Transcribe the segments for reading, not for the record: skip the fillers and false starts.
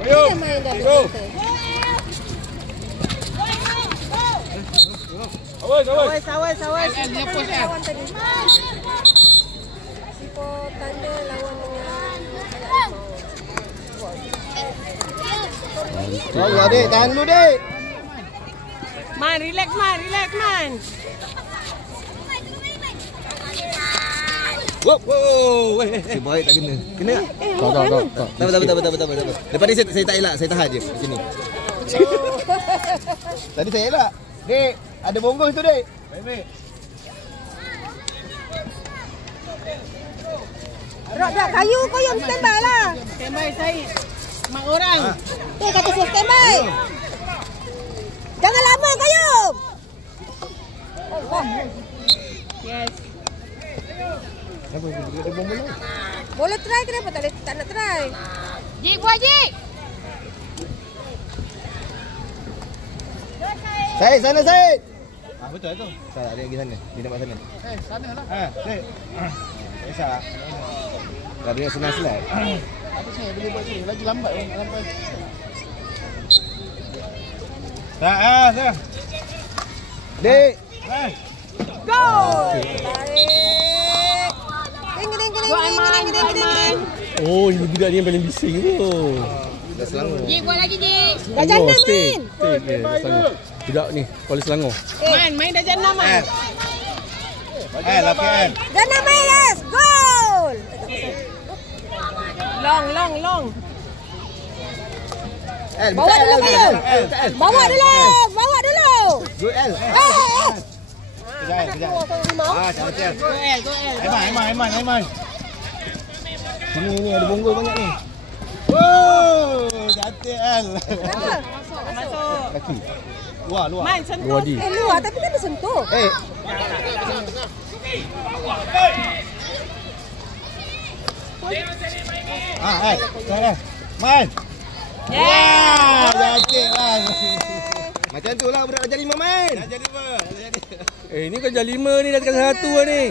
Dia main dah betul. Awas. Dia pun lawan tadi. Sipo tanda lawan dengan Oh, Dek, tahan dulu, Dek. Man, relax man. Wow. Baik tak kena. Kena tak? Tak. Lepas ni saya tak elak, saya tahan je di sini. Tadi saya elak. Dek, ada bonggol tu, Dek. Baik. Rak kayu koyom standby lah. Standby Syed. Mak orang. Dia kata saya standby. Jangan lama koyom. Yes. Kenapa ada bonggol ni? Boleh try, kenapa tak nak try? Jik buat Jik. Syed, sana Syed. Betul tu. Salah dia pergi sana. Dia nak sana. Sana lah. Syed. Biasa. Dah dia senang slide. Apa saya boleh buat sini? Lagi lambat. Dah. Dek. Go! Baik. Ding. Oh, ini budak ni yang paling bising tu. Dah Selangor. Jik buat lagi Jik. Dah jana main. Budak ni, Kuala Selangor. Main dah jana man. Lapan. Jana main, yes. Goal! Long. Bawa dulu. Bawa dulu. Good L. Kejap. Cantik. Go L. Aiman. Sini ada bonggol banyak ni. Wow, cantik L. Masuk. Kaki. Luar. Man sentuh. Luar di. Luar tapi kan dia sentuh. Man. Yeah. Cantik lah. Macam tu lah budak darjah 5 main. Darjah 5. Ni kan darjah 5 ni dah tekan 1 lah ni.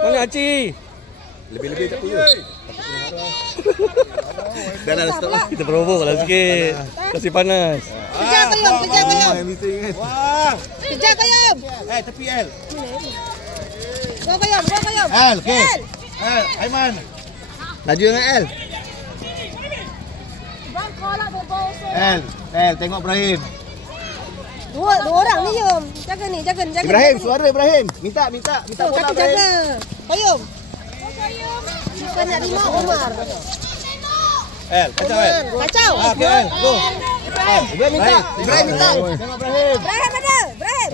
Mana Aci? Lebih-lebih tak apa. Dah stop. Kita provoke lah sikit. Kasih panas. Kejar koyom. Wah. Kejar koyom. Tepi L. Go koyom. L, okey. L, Aiman. Laju dengan L. L, tengok Ibrahim. Dua orang ni Yom. Jaga ni. Ibrahim, suara Ibrahim. Minta So, bola kata Ibrahim. jaga. Koyom. Bukan nak 5 Omar. L, Kacau. Okey, L, go. Ibrahim minta. Tengok Ibrahim. Ibrahim ada. Ibrahim.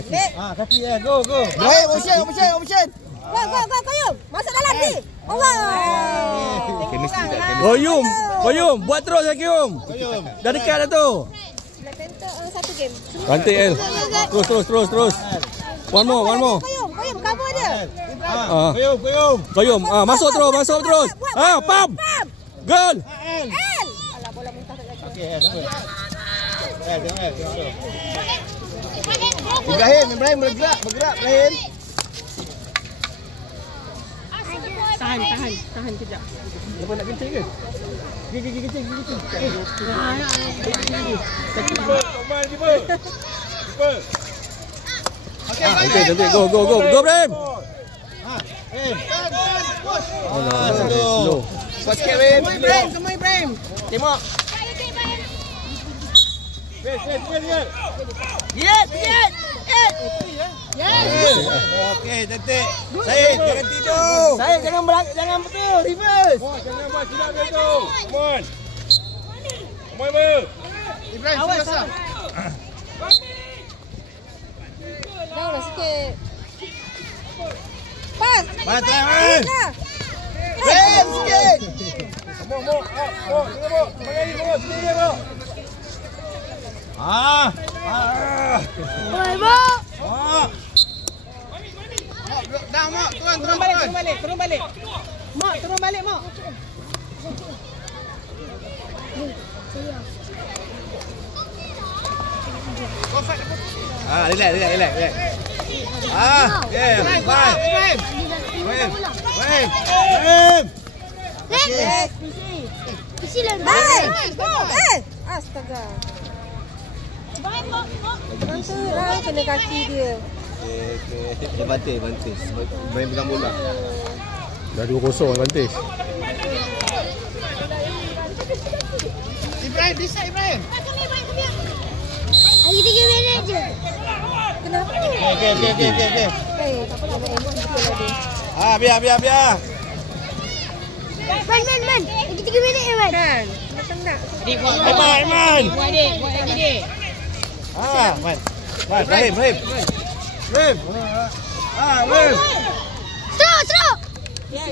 Kaki L, go. Ibrahim, option. Go koyom. Masuk dalam ni. Allah. Chemistry tak? Koyom, buat terus lagi Om. Dah dekat dah tu. Black Panther satu game. Cantik L. Terus. One more. Koyom, cover dia. Koyom. Masuk terus. Pam. Gol. L. Alah bola muntah tak lagi. Okey, tengok tu. Ibrahim bergerak Ibrahim. Tahan kejap. Lepas nak kencing ke? Gigi kencing. Cantik. Go Ibrahim. Slow. Kuat sikit Ibrahim. Semua Ibrahim. Tengok. Yes. Okey, cantik. Syed, jangan tidur. Syed, jangan betul. Reverse. Jangan buat silap dia tu. Come on. Ibrahim, selesai. Jauhlah sikit. Pas. Mana tu? Rem sikit. Mo. Sini mo. Dah, Mak. Turun balik. Mak, turun balik, Mak. Relax. Ibrahim. Hey. Astaga. Lah kena kaki dia. Dia bantis. Main pegang bola. Dah 2-0 advantage. Ibrahim, this side Ibrahim. Lagi 3 minit je. Kenapa? Okay. Tak apa nak main betul lah dia. Biar. Man. Lagi 3 minit je, Man. Kan? Nak. Iman. Buat lagi dia. Man. Ibrahim. Ibrahim. Stroke. Ya.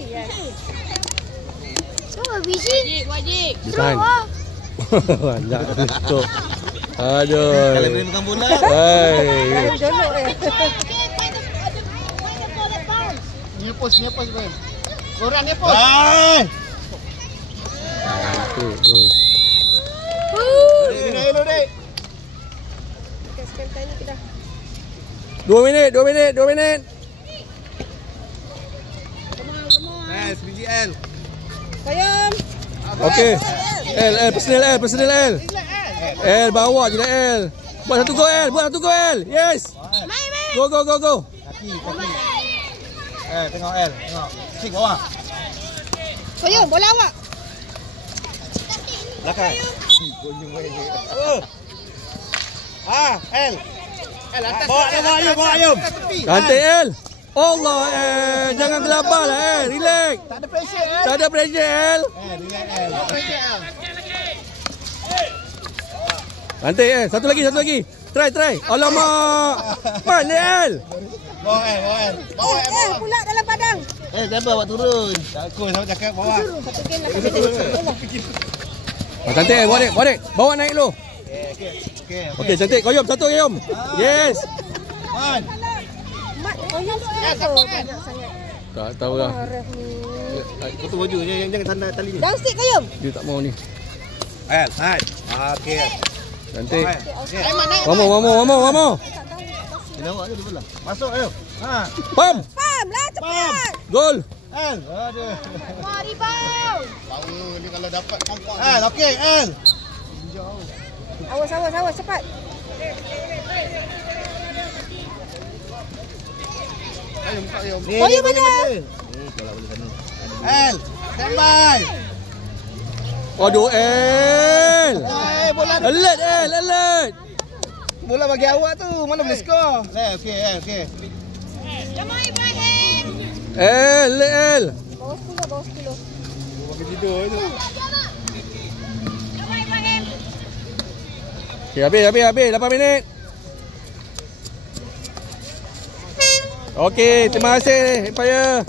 Stroke biji. Wajib. Bukan. Banyak tu. Aduh. Kalau boleh pegang bola. Hai. Jolok Ni pos Ibrahim. Korang ni pos. Tu. Kena elok dek. Kasihkan tanya kita. 2 minit. Nice, BGL. Kayam. Okey. L, personal L. L bawa je L. Buat satu gol L. Yes. Main. Go. Kaki. Tengok L. Sik bawah. Kayam, bola awak. Belakang. L. L atas. Bawa ayam. Cantik L. Allah jangan gelabah lah relax. Tak ada pressure L. Tak ada pressure L. Relax L. Pressure L. Cantik Satu lagi. Try. Alamak. Mana L? Bawa L. Pula dalam padang. Siapa awak turun? Aku sama cakap bawa. Satu game 8 minit. Cantik L. Bawa dek. Bawa naik dulu. Okey, cantik. Koyom. Satu Koyom. Yes. Man. Mat, Kayam kenapa banyak sangat? Tak tahu lah. Ref ni. Potong baju. Jangan tanda tali ni. Downstick Kayam. Dia tak mau ni. L. Okey. Cantik. Aiman naik. One more. Kena awak je bola. Masuk ayo. Pam. Pam lah cepat. Gol. L. Aduh. Wah, rebound. Power ni kalau dapat kompon. L. Okey, L. Awas cepat. Kayam mana? L. Standby. Aduh L. Bola. Alert. Bola bagi awak tu. Mana boleh skor? Okey. Jemaah Ibrahim. L. Bawah 10. Bagi tidur tu. Jemaah Ibrahim. Okay, habis 8 minit. Okey, terima kasih Empire.